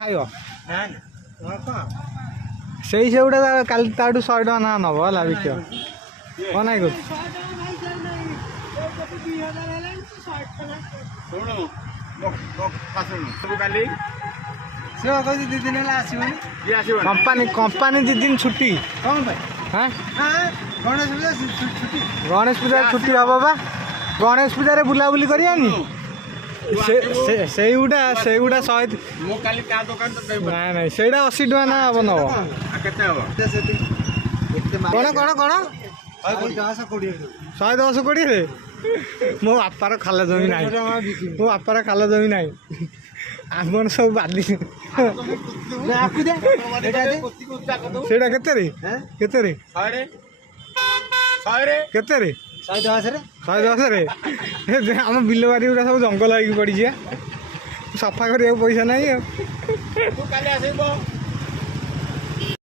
ଖାଇବ ସେଇ ସେଗୁଡ଼ା କାଲି ତାଠୁ 100 ଟଙ୍କା ନା ନେବ ହେଲା ବିକିବ କ'ଣ ନାଇଁ କହୁଛି ସେ କହୁଛି 2 ଦିନ ହେଲା ଆସିବନି କମ୍ପାନୀ 2 ଦିନ ଛୁଟି କ'ଣ ପାଇଁ ଗଣେଶ ପୂଜା ଛୁଟି ହବ ବା ଗଣେଶ ପୂଜାରେ ବୁଲାବୁଲି କରିବାନି ସେଇଗୁଡ଼ା 100 ନାଇଁ ନାଇଁ ସେଇଟା 80 ଟଙ୍କା ନା ହବ ନବ କ'ଣ 110-20ରେ ମୋ ବାପାର ଖାଲ ଜମି ନାହିଁ ଆମର ସବୁ ବାଲି ସେଇଟା କେତେରେ 110ରେ ଆମ ବିଲ ବାରି ଗୁଡ଼ା ସବୁ ଜଙ୍ଗଲ ହେଇକି ପଡ଼ିଛି ସଫା କରିବାକୁ ପଇସା ନାହିଁ ଆଉ